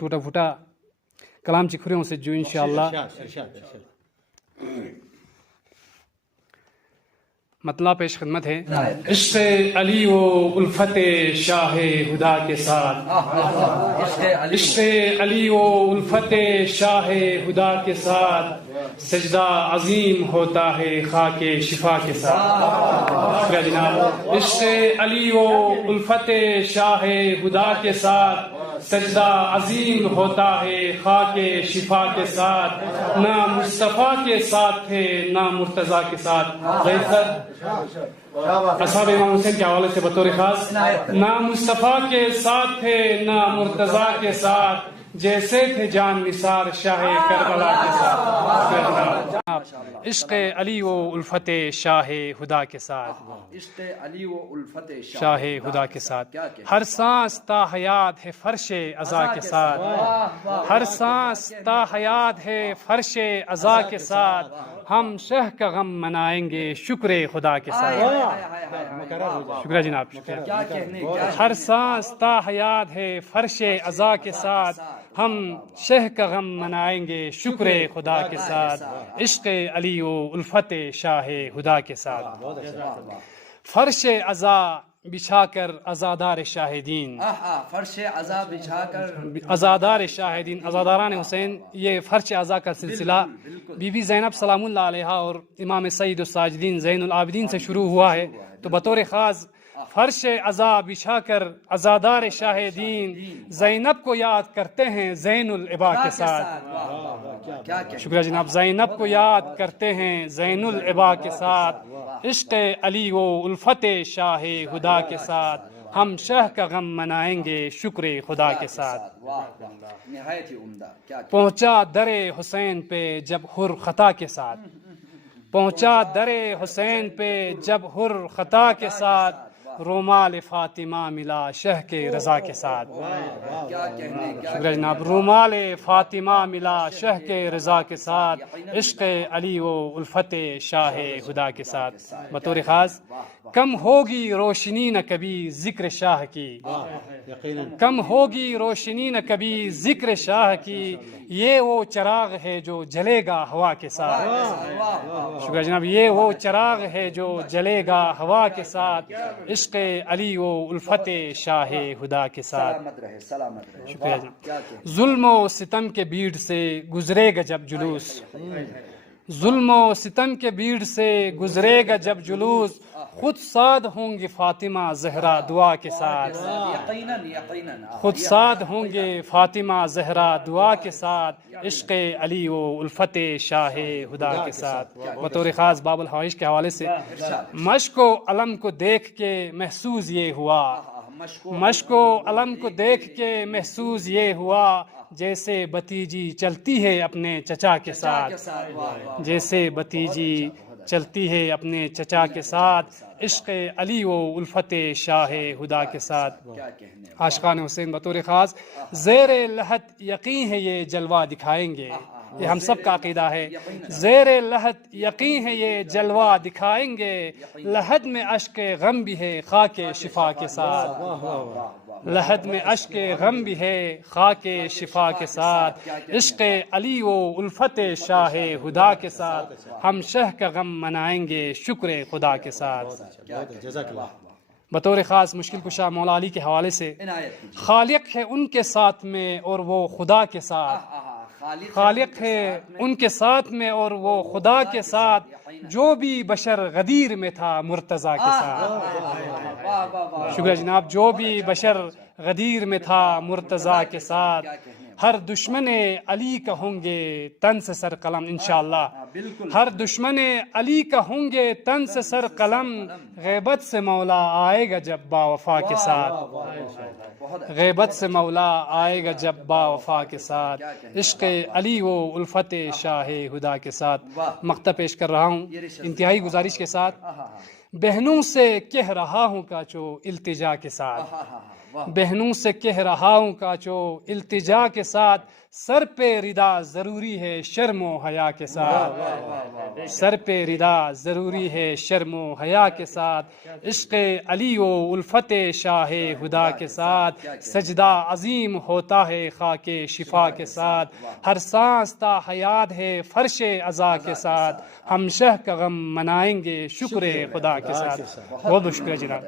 ٹوٹا پھوٹا کلام چی کھریوں سے جو انشاءاللہ مطلب پیش خدمت ہے. عشق علی و الفت شاہ خدا کے ساتھ، عشق علی و الفت شاہ خدا کے ساتھ سجدہ عظیم ہوتا ہے خاک شفا کے ساتھ. شکریہ جناب. عشق علی و الفت شاہ خدا کے ساتھ سجدہ عظیم ہوتا ہے خاک شفا کے ساتھ. نہ مصطفیٰ کے ساتھ تھے نہ مرتضیٰ کے ساتھ. اصحاب امام حسین کے حوالے سے بطور خاص، نہ مصطفیٰ کے ساتھ تھے نہ مرتضیٰ کے ساتھ، جیسے تھے جان نثار شاہ کربلا کے ساتھ. عشق علی و الفت شاہ خدا کے ساتھ، عشق علی و الفت شاہ خدا کے ساتھ. ہر سانس تا حیات ہے فرش عزا کے ساتھ، ہر سانس تا حیات ہے فرش عزا کے ساتھ. ہم شہ کا غم منائیں گے شکر خدا کے ساتھ. شکریہ جناب، شکریہ. ہر سانس تا حیات ہے فرش عزا کے ساتھ، ہم شہ کا غم منائیں گے شکر خدا کے ساتھ. عشق علی و الفت شاہ خدا کے ساتھ. فرش عزا بچھا کر عزادار شاہدین، فرش عزا بچھا کر عزادار شاہدین، عزاداران حسین، یہ فرش عزا کا سلسلہ بی بی زینب سلام اللہ علیہا اور امام سید الساجدین زین العابدین سے شروع ہوا ہے. تو بطور خاص فرش عزا بچھا کر عزادار شاہدین زینب کو یاد کرتے ہیں زین العبا کے ساتھ. شکریہ جناب. زینب کو یاد کرتے ہیں زین العبا کے ساتھ. عشق علی و الفت شاہ خدا کے ساتھ، ہم شہ کا غم منائیں گے شکر خدا کے ساتھ. نہایت ہی عمدہ. پہنچا در حسین پہ جب حر خطا کے ساتھ، پہنچا در حسین پہ جب حر خطا کے ساتھ، رومال فاطمہ ملا شہ کے رضا کے ساتھ. شکریہ جناب. رومال فاطمہ ملا شہ کے رضا کے ساتھ. عشق علی و الفت شاہ خدا کے ساتھ. بطور خاص کم ہوگی روشنی نہ کبھی ذکر شاہ کی، کم ہوگی روشنی نہ کبھی ذکر شاہ کی، یہ وہ چراغ ہے جو جلے گا ہوا کے ساتھ. شکریہ جناب. یہ وہ چراغ ہے جو جلے گا ہوا کے ساتھ. عشق علی و الفت شاہ خدا کے ساتھ. شکریہ جناب. ظلم و ستم کے بھیڑ سے گزرے گا جب جلوس، ظلم و ستم کے بھیڑ سے گزرے گا جب جلوس، خود سعد ہوں گے فاطمہ زہرا دعا کے ساتھ. خود سعد ہوں گے فاطمہ زہرا دعا کے ساتھ. عشق علی و الفت شاہ خدا کے ساتھ. بطور خاص باب الحوائج کے حوالے سے مشق و علم کو دیکھ کے محسوس یہ ہوا، مشق و علم کو دیکھ کے محسوس یہ ہوا، جیسے بتیجی چلتی ہے اپنے چچا کے ساتھ، جیسے بتیجی چلتی ہے اپنے چچا کے ساتھ. عشق علی و الفت شاہ خدا کے ساتھ. عاشقان حسین بطور خاص زیر لحد یقین ہے یہ جلوہ دکھائیں گے، یہ ہم سب کا عقیدہ ہے. زیر لحد یقین ہے یہ جلوہ دکھائیں گے، لحد میں اشک غم بھی ہے خاک شفا کے ساتھ. لحد میں اشک غم بھی ہے خاک شفا کے ساتھ. عشق علی و الفت شاہ خدا کے ساتھ، ہم شہ کا غم منائیں گے شکر خدا کے ساتھ. بطور خاص مشکل کشا مولا علی کے حوالے سے خالق ہے ان کے ساتھ میں اور وہ خدا کے ساتھ، خالق ہے ان کے ساتھ میں اور وہ خدا کے ساتھ، جو بھی بشر غدیر میں تھا مرتضیٰ کے ساتھ. شکریہ جناب. جو بھی بشر غدیر میں تھا مرتضیٰ کے ساتھ. ہر دشمن علی کا ہوں گے تن سے سر قلم انشاءاللہ، ہر دشمن علی کا ہوں گے تن سے سر قلم، غیبت سے مولا آئے گا جب با وفا کے ساتھ، غیبت سے مولا آئے گا جب با وفا کے ساتھ. عشق علی و الفت شاہ خدا کے ساتھ. مقطع پیش کر رہا ہوں انتہائی گزارش کے ساتھ. بہنوں سے کہہ رہا ہوں کاچو التجا کے ساتھ، بہنوں سے کہہ رہا ہوں کاچو التجا کے ساتھ سر پہ ردا ضروری ہے شرم و حیا کے ساتھ سر پہ ردا ضروری ہے شرم و حیا کے ساتھ عشق علی و الفت شاہ ہدا کے ساتھ سجدہ عظیم ہوتا ہے خاک شفا کے ساتھ ہر سانس تا حیات ہے فرش عزا کے ساتھ ہم شہ کا غم منائیں گے شکر خدا کے ساتھ بہت بہت شکریہ جناب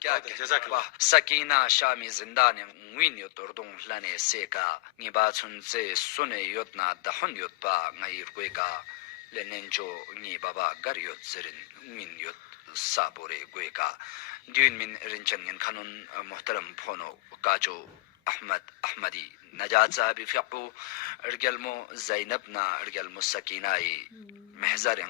کیا سکینہ شامی زندان وین یوت اردون لنے سیکا نیبا چون سے سنے یوت نا دہن یوت با غیر کوئی کا لننجو نی بابا گر یوت زرن وین یوت سابورے گوئی کا دیون من رنچن خانون محترم پھونو کاجو احمد احمدی نجات صاحب فقو ارگلمو زینب نا ارگلمو سکینائی محضر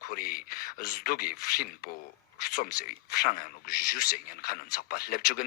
خوری زدوگی فلین پو سوم سے فرانگ جوسے خانون سقبا لبچوگنی